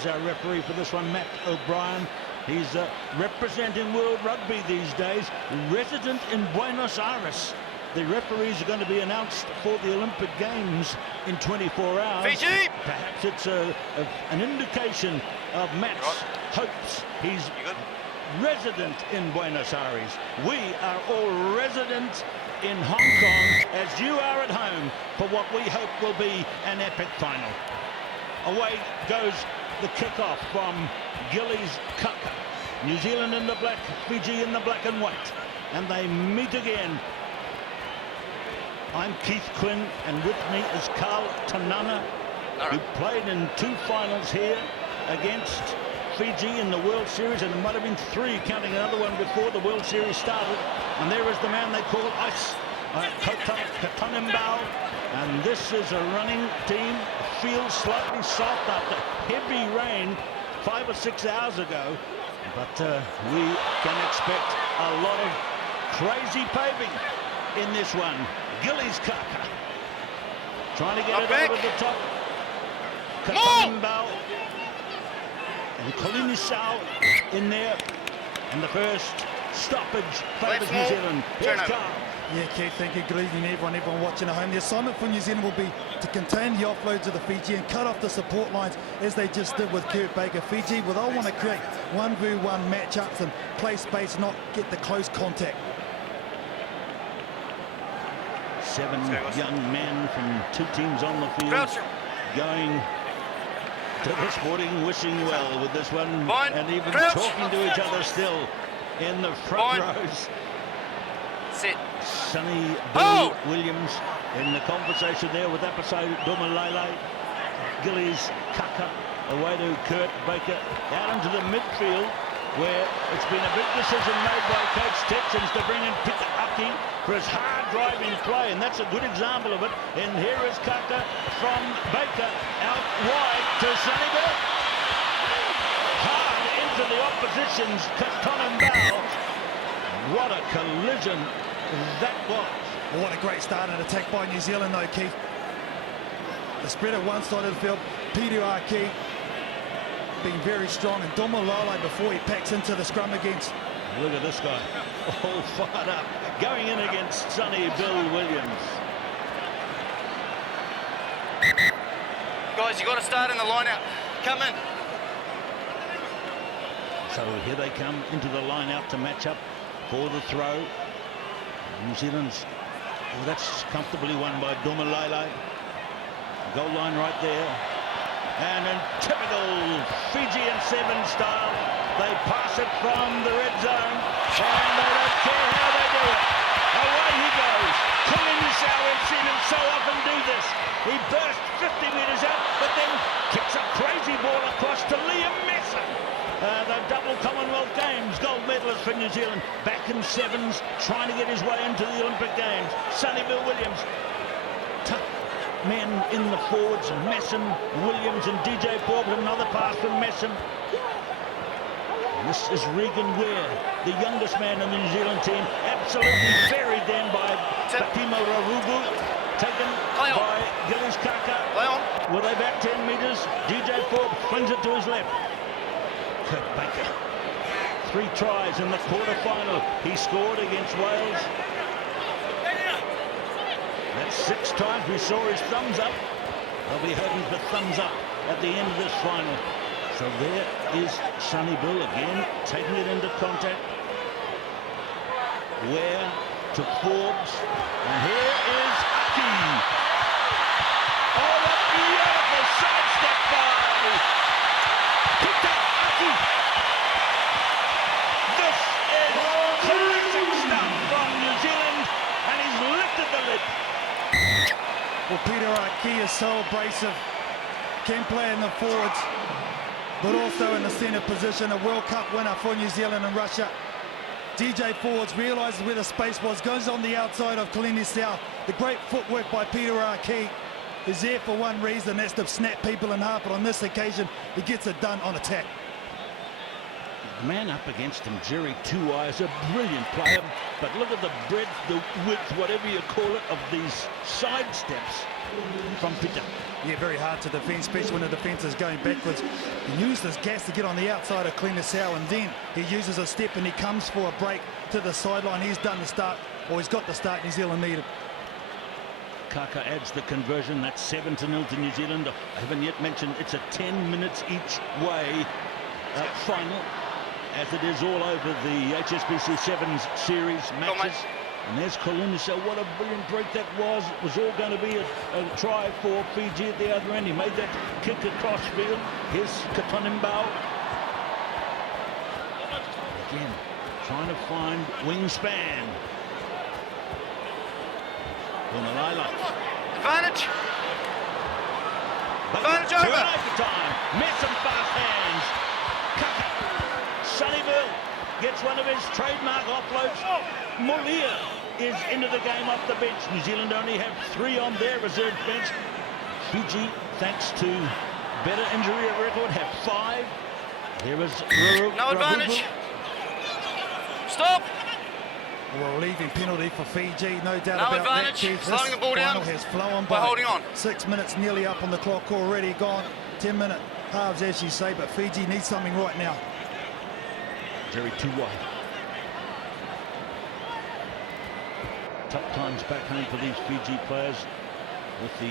is our referee for this one, Matt O'Brien. He's representing World Rugby these days, resident in Buenos Aires. The referees are going to be announced for the Olympic Games in 24 hours. Fiji! Perhaps it's an indication of Matt's hopes. He's resident in Buenos Aires. We are all resident in Hong Kong, as you are at home, for what we hope will be an epic final. Away goes the kick-off from Gillies Kaka. New Zealand in the black, Fiji in the black and white. And they meet again. I'm Keith Quinn, and with me is Carl Tanana, who played in 2 finals here against Fiji in the World Series, and it might have been 3, counting another one before the World Series started. And there is the man they call Ice, Kotonimbao. And this is a running team. Feels slightly soft after heavy rain 5 or 6 hours ago. But we can expect a lot of crazy paving in this one. Gillies Kaka trying to get it over the top. Kotonimbao and Kolinisau in there. And the first stoppage favours New Zealand. Here's Carl. Yeah, Keith, thank you. Good evening, everyone watching at home. The assignment for New Zealand will be to contain the offloads of the Fiji and cut off the support lines as they just did with Kurt Baker. Fiji will all want to create 1v1 matchups and play space, not get the close contact. 7 young men from 2 teams on the field going to the sporting, wishing well with this one, and even talking to each other still in the front rows. Sit. Sonny Bill Williams in the conversation there with Apiso Dumalele. Gillies Kaka away to Kurt Baker, out into the midfield, where it's been a big decision made by Coach Texans to bring in Peter Aki for his hard driving play, and that's a good example of it. And here is Kaka from Baker out wide to Sonny Bill. Hard into the opposition's Kotonimbao. What a collision that was. What a great start and attack by New Zealand though, Keith. The spread at one side of the field, Peter Aki being very strong, and Dumalele before he packs into the scrum against. Look at this guy, all fired up, going in against Sonny Bill Williams. Guys, you got to start in the line out. Come in. So here they come into the line out to match up for the throw. New Zealand's, well, that's comfortably won by Dumalele. Goal line right there. And in typical Fijian 7 style, they pass it from the red zone, and they don't care how they do it. Away he goes. Kolinisau, we've seen him so often do this. He burst 50 metres out, but then kicks a crazy ball across to Liam Messon. The double Commonwealth Games gold medalist for New Zealand, back in 7s, trying to get his way into the Olympic Games. Sonny Bill Williams, tough men in the forwards, Messon, Williams and DJ Forbes, another pass from Messon. This is Regan Ware, the youngest man in the New Zealand team, absolutely buried then by Fatimo Rarugu, taken by Gillies Kaka. Were they back 10 metres? DJ Forbes flings it to his left. Kurt Baker, 3 tries in the quarter-final. He scored against Wales. That's 6 times we saw his thumbs up. They'll be hoping for thumbs up at the end of this final. So there is Sonny Bill again, taking it into contact. Ware to Forbes, and here is Aki. Oh, a beautiful sidestep by Peter Aki. This is terrific stuff from New Zealand, and he's lifted the lid. Well, Peter Aki is so abrasive, can play in the forwards, but also in the centre position, a World Cup winner for New Zealand and Russia. DJ Forbes realises where the space was, goes on the outside of Kolinisau. The great footwork by Peter Aki is there for one reason, that's to snap people in half, but on this occasion, he gets it done on attack. The man up against him, Jerry Tuai, is a brilliant player, but look at the breadth, the width, whatever you call it, of these side steps from Peter. Yeah, very hard to defend, especially when the defence is going backwards. He used his gas to get on the outside of Clenisau, and then he uses a step and he comes for a break to the sideline. He's done the start, or he's got the start New Zealand needed. Kaka adds the conversion. That's 7-0 to New Zealand. I haven't yet mentioned it's a 10 minutes each way final, as it is all over the HSBC Sevens series matches. And there's Columbus. What a brilliant break that was. It was all going to be a try for Fiji at the other end. He made that kick across field. Here's Katonimbao. Again, trying to find wingspan. Bumalala. Advantage. Advantage over. Overtime. Met some fast hands. Kaka. Sunnyville gets one of his trademark offloads. Mulia is into the game off the bench. New Zealand only have 3 on their reserve bench. Fiji, thanks to better injury record, have 5. Here is no advantage. Stop. Well, leaving penalty for Fiji, no doubt No about advantage. that. Slowing the ball down. Has flown by holding on. 6 minutes nearly up on the clock already gone. 10-minute halves, as you say, but Fiji needs something right now. Jerry Tuai. Tough times back home for these Fiji players with the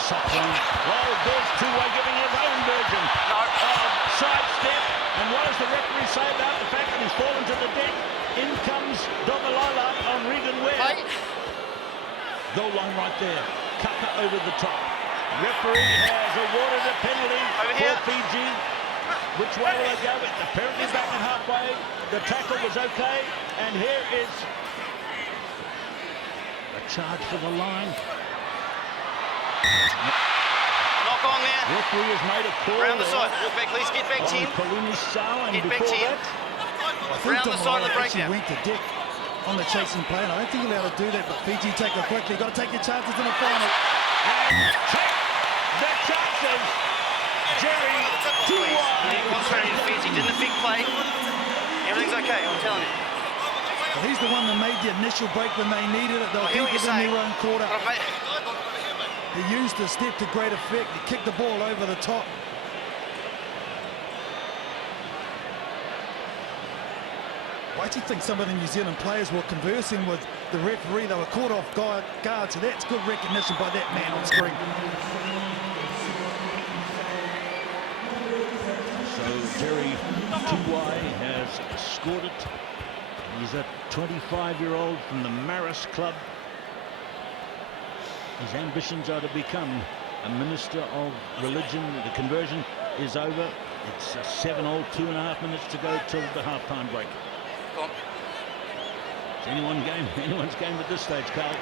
suckling. Oh, there's Tuai giving his own version. Side step. And what does the referee say about the fact that he's fallen to the deck? In comes Domalala on Regan Ware. Goal line right there. Kaka over the top. Referee has awarded a penalty for Fiji. Which way will they go? Apparently back at halfway. The tackle was okay. And here is a charge for the line. Knock on there. Referee has made a call. Round the side. Walk back, please. Get back, team. Get back, team. Round the side of the breakdown. Went to Dick on the chasing play, and I don't think you're allowed to do that, but Fiji take it quickly. Got to take your chances in the final. And take the chances. Jerry Tuai. Concentrating Fiji. Didn't affect play. Everything's okay, I'm telling you. Well, he's the one that made the initial break when they needed it. They'll keep it in their own quarter. He used the step to great effect. He kicked the ball over the top. Why do you think some of the New Zealand players were conversing with the referee? They were caught off guard, so that's good recognition by that man on screen. So Jerry Tuai has scored it. He's a 25-year-old from the Maris Club. His ambitions are to become a minister of religion. The conversion is over. It's a 7-all, 2.5 minutes to go till the halftime break. It's anyone's game at this stage, Carl.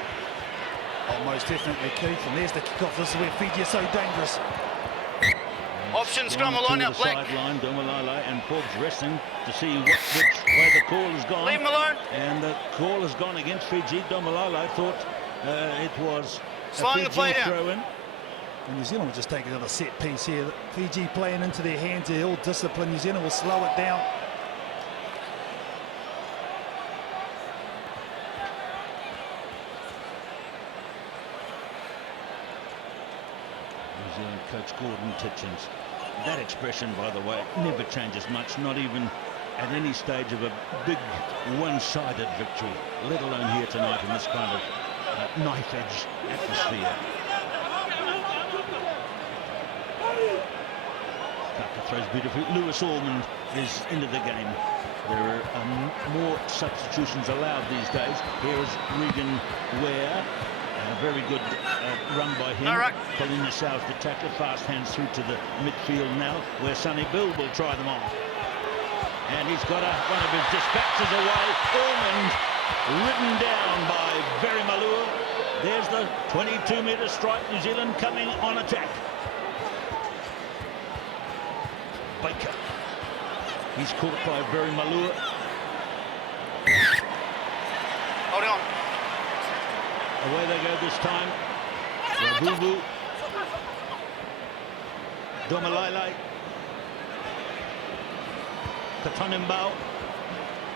Oh, most definitely, Keith. And there's the kickoff. This is where Fiji is so dangerous. Option scrum, line out, Black. Sideline, Domalala and Forbes resting to see which way the call has gone. Leave him alone. And the call has gone against Fiji. Domalala thought it was slowing the play down. Throw in. And New Zealand will just take another set piece here. Fiji playing into their hands. They're all disciplined. New Zealand will slow it down. New Zealand coach Gordon Titchens. That expression, by the way, never changes much, not even at any stage of a big one-sided victory, let alone here tonight in this kind of knife-edge atmosphere. Kaka throws beautifully. Lewis Ormond is into the game. There are more substitutions allowed these days. Here is Regan Ware. A very good run by him. Colin South, the tackler, fast hands through to the midfield now, where Sonny Bill will try them on. And he's got one of his dispatches away. Ormond ridden down by Barry Malua. There's the 22-metre strike. New Zealand coming on attack. Baker. He's caught by Barry Malua. Hold on. Away they go this time. Rabubu. Domalala. Katonimbao.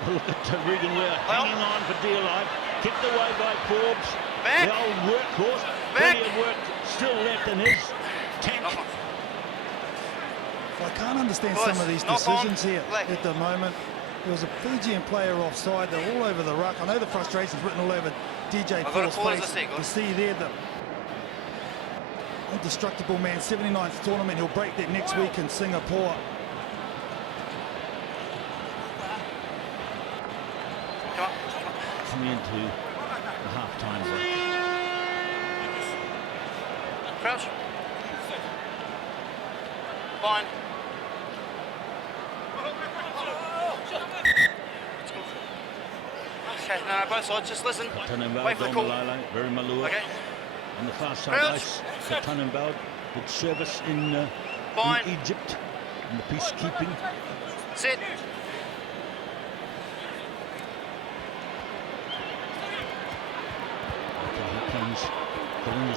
Look at Regan, we're hanging on for dear life. Kicked away by Forbes. Back. The old workhorse. Back. Plenty of work still left in his tank. I can't understand some of these decisions here at the moment. There was a Fijian player offside. They're all over the ruck. I know the frustration's written all over DJ Paul's face. You see there the indestructible man, 79th tournament. He'll break that next week in Singapore. Coming into the half-time break. Crouch. Fine. Okay, no, both sides, just listen. Wait for the call. Very malua. Okay. On the far side ice, Katonimbao did service in Egypt in the peacekeeping. Sit. Here comes Kalina.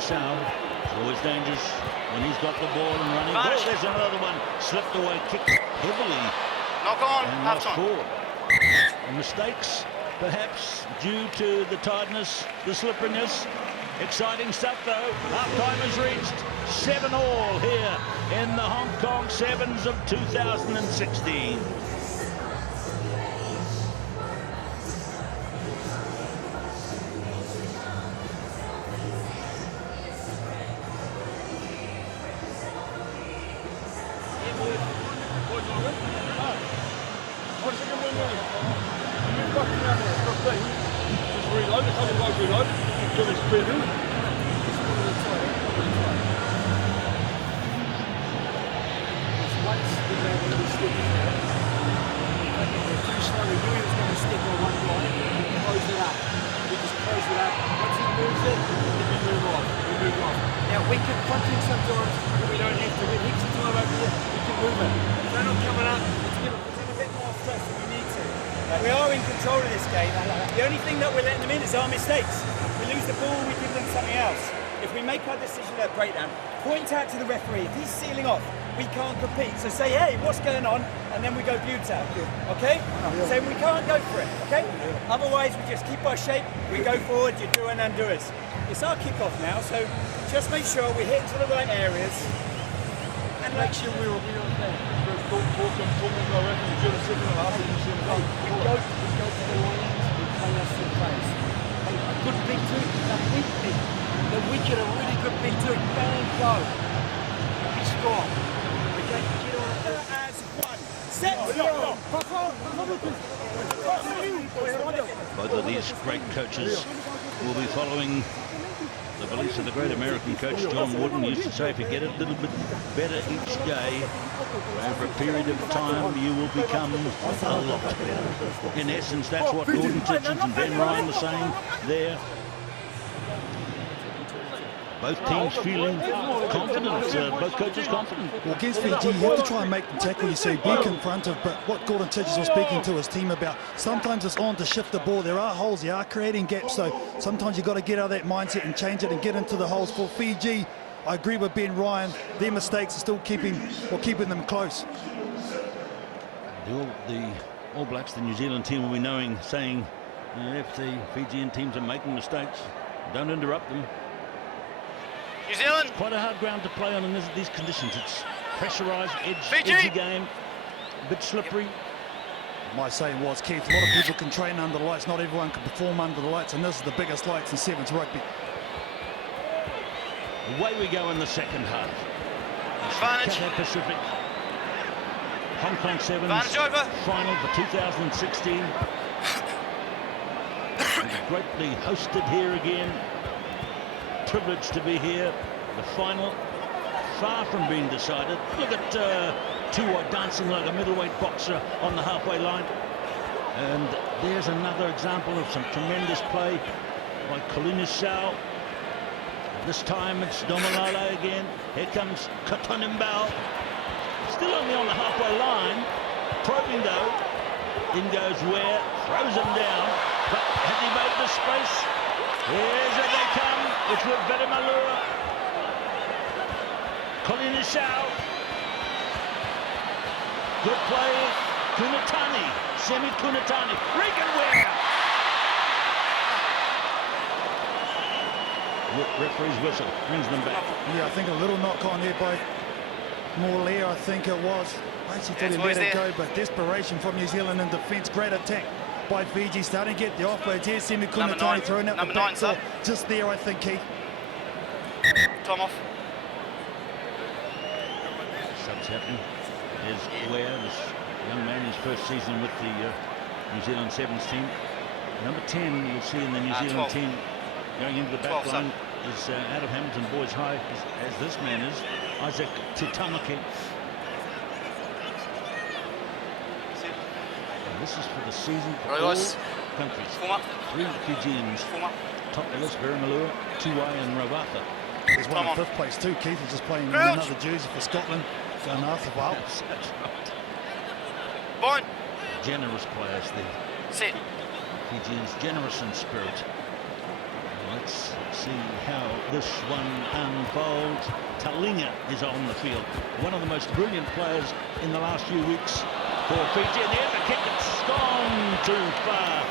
Always dangerous when he's got the ball and running. Oh, there's another one. Slipped away, kicked heavily. Knock on, And half lost time. forward. Mistakes, perhaps, due to the tiredness, the slipperiness. Exciting stuff, though. Half-time is reached. 7-all here in the Hong Kong Sevens of 2016. We are in control of this game. The only thing that we're letting them in is our mistakes. If we lose the ball, we give them something else. If we make our decision at breakdown, point out to the referee. If he's sealing off, we can't compete. So say, hey, what's going on? And then we go butte out. Okay? So we can't go for it. Okay? Otherwise, we just keep our shape. We go forward. You do and undo us. It's our kickoff now, so just make sure we hit into the right areas. And make sure we will be on there. We go to the lines, we play us in place. A good big two, a weak big. The wicket, a really good big two. Bang, go. Be strong. Okay, get on as one. Set, Both of these great coaches will be following the beliefs of the great American coach John Wooden. Used to say, if you get a little bit better each day, over a period of time, you will become a lot better. In essence, that's what Gordon Titchens and Ben Ryan were saying there. Both teams feeling confident, both coaches confident. Well, against Fiji, you have to try and make them tackle, you say, be confrontive, but what Gordon Titchens was speaking to his team about, sometimes it's on to shift the ball. There are holes, they are creating gaps, so sometimes you've got to get out of that mindset and change it and get into the holes. For Fiji, I agree with Ben Ryan, their mistakes are still keeping them close. The All Blacks, the New Zealand team, will be saying, if the Fijian teams are making mistakes, don't interrupt them. New Zealand. Quite a hard ground to play on in these conditions. It's pressurised, edgy game, a bit slippery. My saying was, Keith, a lot of people can train under the lights, not everyone can perform under the lights, and this is the biggest lights in Sevens rugby. Away we go in the second half. Advantage. Cathay Pacific, Hong Kong Sevens Advantage over. final for 2016. Greatly hosted here again. Privileged to be here. The final far from being decided. Look at Tuwa dancing like a middleweight boxer on the halfway line. And there's another example of some tremendous play by Kalina Shao. This time it's Domalala again. Here comes Katonimbao. Still only on the halfway line. Probing though. In goes Ware. Throws him down. But has he made the space? Here's where they come. It's with Veremalua. Kalina Shao. Good play. Kunatani, Semi-Kunatani, Regan Ware. Referee's whistle brings them back. Yeah, I think a little knock on there by Morlair, I think it was. I actually thought he let it go, but desperation from New Zealand in defence. Great attack by Fiji, starting to get the offloads here. Semi-Kunatani throwing out the back door. Just there, I think, Keith. Time off. Subs happening. There's Ware, this young man, his first season with the New Zealand Sevens team. Number 10, you'll see in the New Zealand 12. team going into the back line is out of Hamilton Boys High, as this man is, Isaac Titamaki. And this is for the season for all countries. 3 Fijians top the list: Verimalua, Tuwai and Rawatha. There's one in 5th place too. Keith is just playing in another jersey for Scotland. Going after Val. That's right. Fine. Generous players there. Set. Fijians generous in spirit. Let's see how this one unfolds. Talinga is on the field. One of the most brilliant players in the last few weeks for Fiji. And there's a kick that's gone too far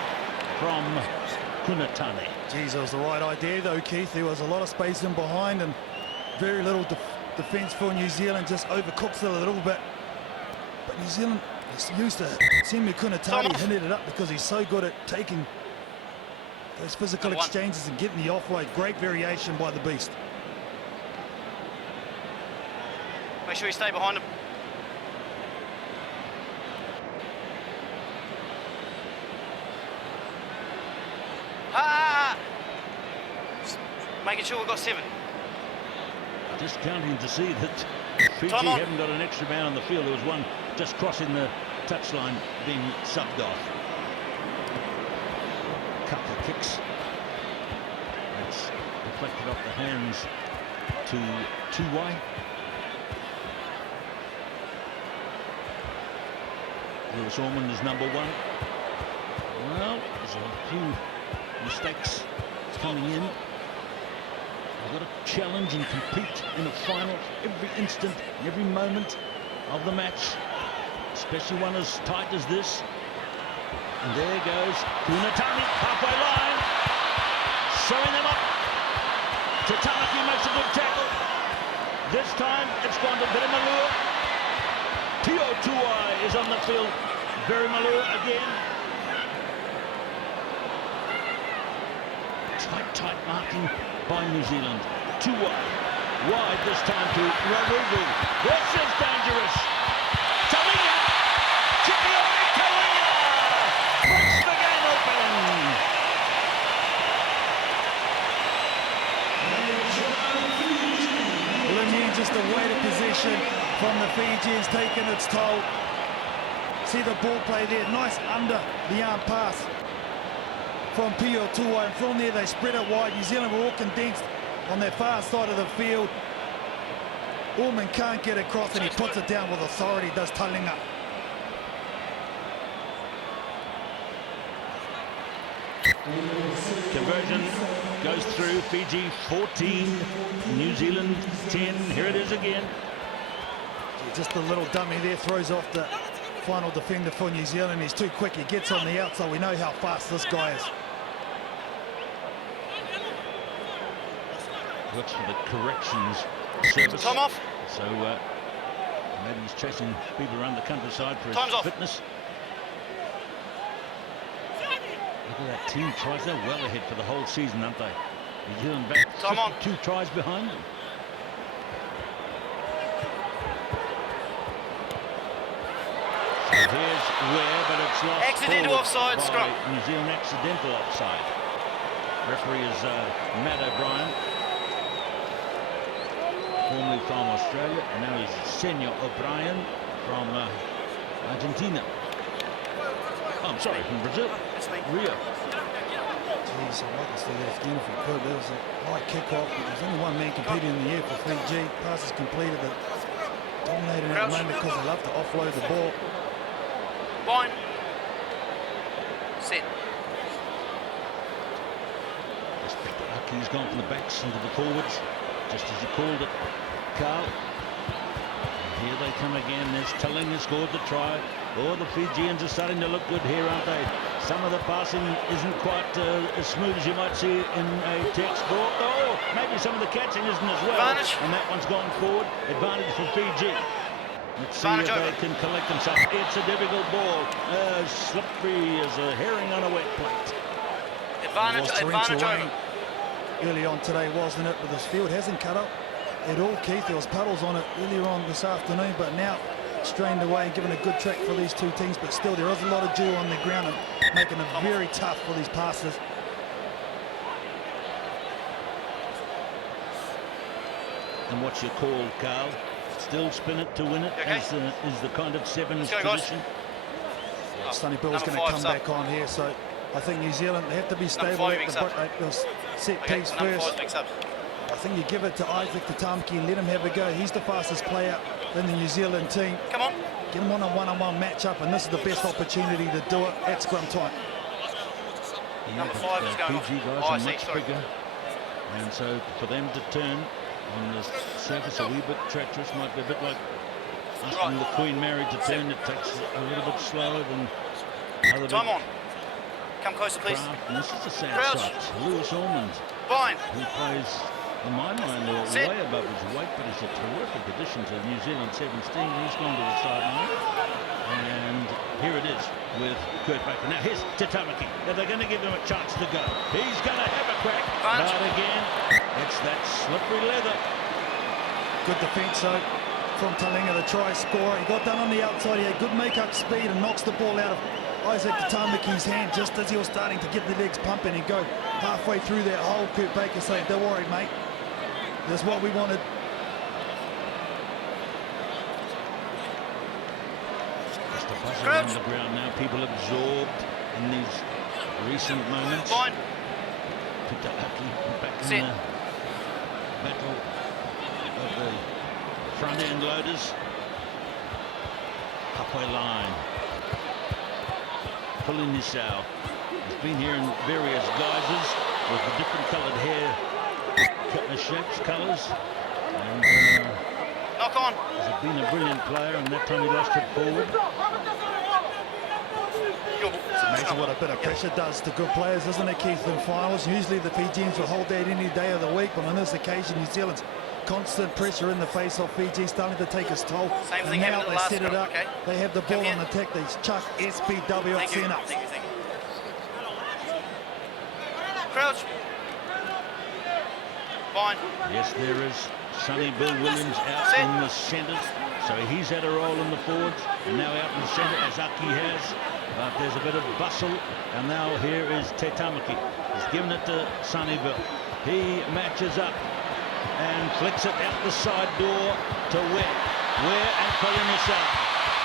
from Kunatani. Geez, it was the right idea though, Keith. There was a lot of space in behind and very little defence for New Zealand. Just overcooks it a little bit. But New Zealand is used to Semi-Kunatani hitting it up because he's so good at taking those physical exchanges and getting the offload. Great variation by the beast. Make sure you stay behind him. Making sure we've got 7. Just counting to see that Fiji haven't got an extra man on the field. There was one just crossing the touchline being subbed off. Couple of kicks. That's deflected off the hands to Tuwai. Lewis Ormond is number 1. Well, there's a few mistakes coming in. They've got to challenge and compete in a final every instant, every moment of the match, especially one as tight as this. And there goes Kunatani, halfway line, sewing them up. Titamaki makes a good tackle. This time it's gone to Verimalua. Tio Tuai is on the field. Verimalua again. Tight marking by New Zealand. Tuai wide this time to Rugby. This is dangerous. Talinga. Chipioi Talinga breaks the game open. Well, again, just the weight of possession from the Fijians taking its toll. See the ball play there, nice under the arm pass from Pio Tuai, and from there they spread it wide. New Zealand were all condensed on their far side of the field. Ormond can't get across and he puts it down with authority, does Talinga. Conversion goes through. Fiji 14, New Zealand 10. Here it is again. Just a little dummy there, throws off the final defender for New Zealand. He's too quick, he gets on the outside. We know how fast this guy is. Looks for the corrections service. Time off. So maybe he's chasing people around the countryside for his fitness. Look at that team tries. They're well ahead for the whole season, aren't they? New Zealand back 2 tries behind them. So here's Ware, but it's lost. Accidental offside, scrum. New Zealand accidental offside. Referee is Matt O'Brien, formerly from Australia, and now he's Senor O'Brien from Argentina. Oh, I'm sorry, from Brazil. Rio. Jeez, I'd like to see that again if we could. There was a high kick-off. There's only one man competing in the air for Fiji. Passes completed, but dominating at the moment because they love to offload the ball. Fine. Set. He's gone from the backs into the forwards, just as he called it, Carl. Here they come again. There's Tilling has scored the try. Oh, the Fijians are starting to look good here, aren't they? Some of the passing isn't quite as smooth as you might see in a textbook. Oh, maybe some of the catching isn't as well. Advantage. And that one's gone forward. Advantage for Fiji. Let's see if they can collect themselves. It's a difficult ball. Slippery as a herring on a wet plate. Advantage over. Early on today, wasn't it? But this field hasn't cut up at all, Keith. There was puddles on it earlier on this afternoon, but now strained away and given a good track for these two teams. But still, there is a lot of dew on the ground and making it very tough for these passes. And what's your call, Carl? Still spin it to win it, okay? Is the kind of sevens go, tradition. Sonny Bill's going to come back on here, so I think New Zealand, they have to be stable at the set piece first. I think you give it to Isaac Tatamaki and let him have a go. He's the fastest player in the New Zealand team. Come on. Get him on a one-on-one matchup, and this is the best opportunity to do it at scrum time. Yeah, Number 5 is going Fiji guys are much bigger, and so for them to turn on the surface a wee bit treacherous, might be a bit like asking the Queen Mary to turn. It takes a little bit slower than other. Time on. Come closer, please. And this is a sad Crouch. sight. Lewis Ormond, Bind. who plays, in my mind, way above his weight, but he's a terrific addition to New Zealand 17. He's gone to the sideline. And here it is with Kurt Baker. Now here's Tatamaki. Are they going to give him a chance to go? He's going to have a crack. Bunch. But again, it's that slippery leather. Good defence, though, from Talinga, the try scorer. He got done on the outside. He had good make-up speed and knocks the ball out of Isaac Tatamaki's hand just as he was starting to get the legs pumping and go halfway through that hole. Kurt Baker saying, "Don't worry, mate. That's what we wanted." Just a buzz around the ground now. People absorbed in these recent moments. Bind. Tatamaki back in Sit. the battle of the front end loaders. Halfway line. Pulling this out. He's been here in various guises with the different coloured hair, shapes, colours. And Knock on. he's been a brilliant player, and that time he lost it forward. Amazing what a bit of pressure does to good players, isn't it, Keith, in finals? Usually the Fijians will hold that any day of the week, but on this occasion, New Zealand's constant pressure in the face of Fiji starting to take its toll. Same And thing now happened they the last set it scrum, up. okay? They have the ball Come on attack. They chuck SPW at Thank you. centre. Thank you. Crouch. Bind. Yes, there is Sonny Bill Williams out Sit. in the centre, so he's had a role in the forwards, and now out in the centre as Aki has. But there's a bit of bustle, and now here is Tatamaki. He's given it to Sonny Bill. He matches up and flicks it out the side door to Ware. Ware and Kolonisa.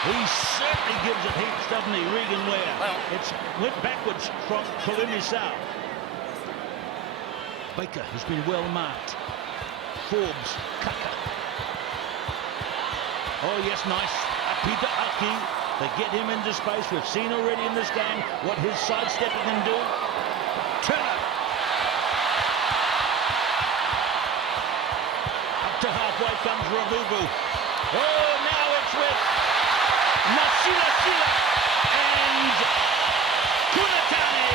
He certainly gives it heaps, doesn't he, Regan Ware? Well. It's went backwards from Kolonisa. Baker has been well marked. Forbes, Kaka. Oh yes, nice. Peter Aki. They get him into space. We've seen already in this game what his sidestepping can do. Turner. Up to halfway comes Ravubu. Oh, now it's with Nasila Sila. And Kunatani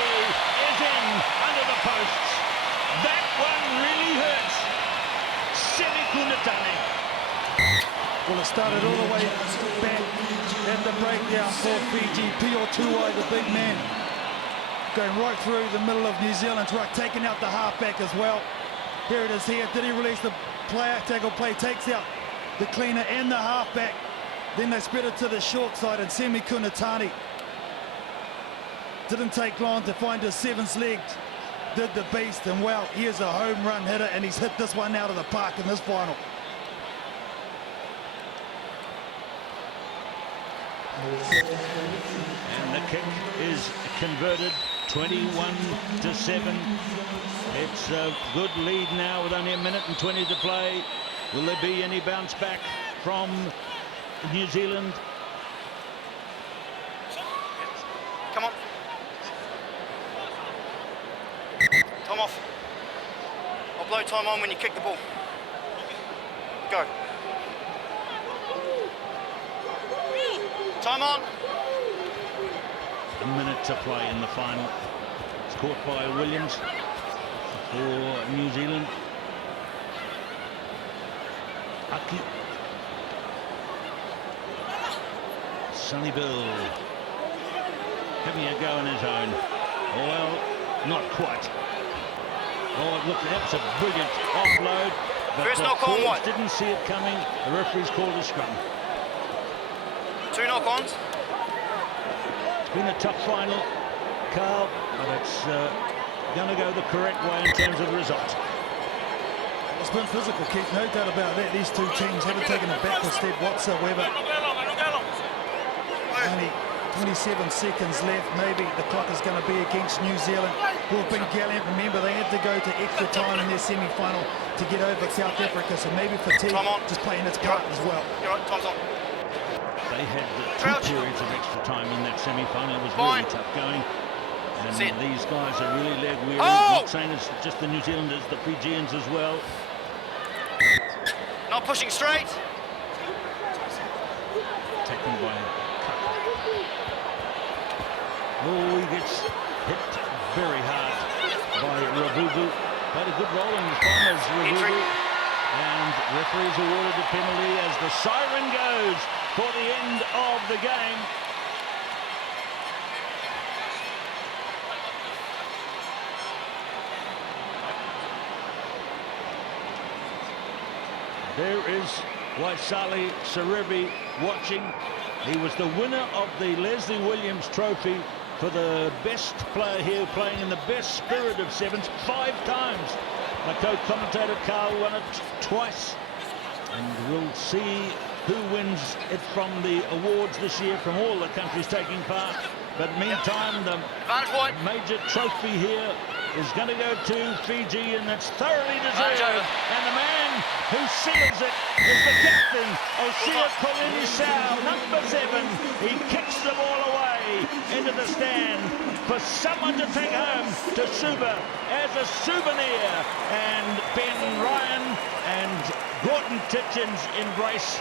is in under the posts. That one really hurts. Semi Kunatani. Well, it started all the way back at the breakdown for Fiji. Pio Tuai, the big man, going right through the middle of New Zealand's ruck, taking out the halfback as well. Here it is here. Did he release the player? Tackle play takes out the cleaner and the halfback. Then they spread it to the short side, and Semi Kunatani didn't take long to find his seventh leg. Did the beast, and well, here's a home run hitter, and he's hit this one out of the park in this final. And the kick is converted, 21-7. It's a good lead now with only a minute and 20 to play. Will there be any bounce back from New Zealand? Come on. Time off. I'll blow time on when you kick the ball. Go. Time on. A minute to play in the final. It's caught by Williams for New Zealand. Aki. Sonny Bill having a go on his own. Well, not quite. Oh, look, that's a brilliant offload. But First the knock on what? didn't see it coming. The referee's called a scrum. 2 knock-ons. It's been a tough final, Carl, but it's going to go the correct way in terms of the result. It's been physical, Keith, no doubt about that. These two teams haven't taken a backward step whatsoever. Only 27 seconds left. Maybe the clock is going to be against New Zealand, who have been gallant. Remember, they had to go to extra time in their semi-final to get over South Africa, so maybe fatigue just playing its part as well. You're right, time's on. They had 2 periods of extra time in that semi-final. It was really tough going. And these guys are really leg weary. I'm not saying it's just the New Zealanders, the Fijians as well. Not pushing straight. Taken by Cup. Oh, he gets hit very hard by Rabubu. Played a good role in his finals, Rabubu. And referees awarded the penalty as the siren goes for the end of the game. There is Waisali Sarebi watching. He was the winner of the Leslie Williams Trophy for the best player here, playing in the best spirit of sevens 5 times. My co-commentator Carl won it twice, and we'll see who wins it from the awards this year from all the countries taking part. But meantime, the major trophy here is going to go to Fiji, and it's thoroughly deserved. And the man who seals it is the captain, Osia Kolini-Sao, number 7. He kicks the ball away into the stand for someone to take home to Suba as a souvenir. And Ben Ryan and Gordon Titchens embrace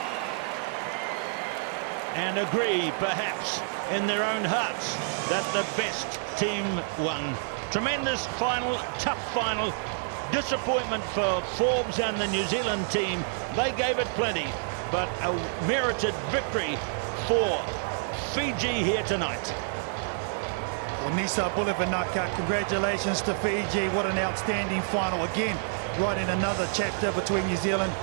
and agree, perhaps, in their own hearts that the best team won. Tremendous final, tough final. Disappointment for Forbes and the New Zealand team. They gave it plenty, but a merited victory for Fiji here tonight. Well, Nisa Bulevanaka, congratulations to Fiji. What an outstanding final. Again, writing another chapter between New Zealand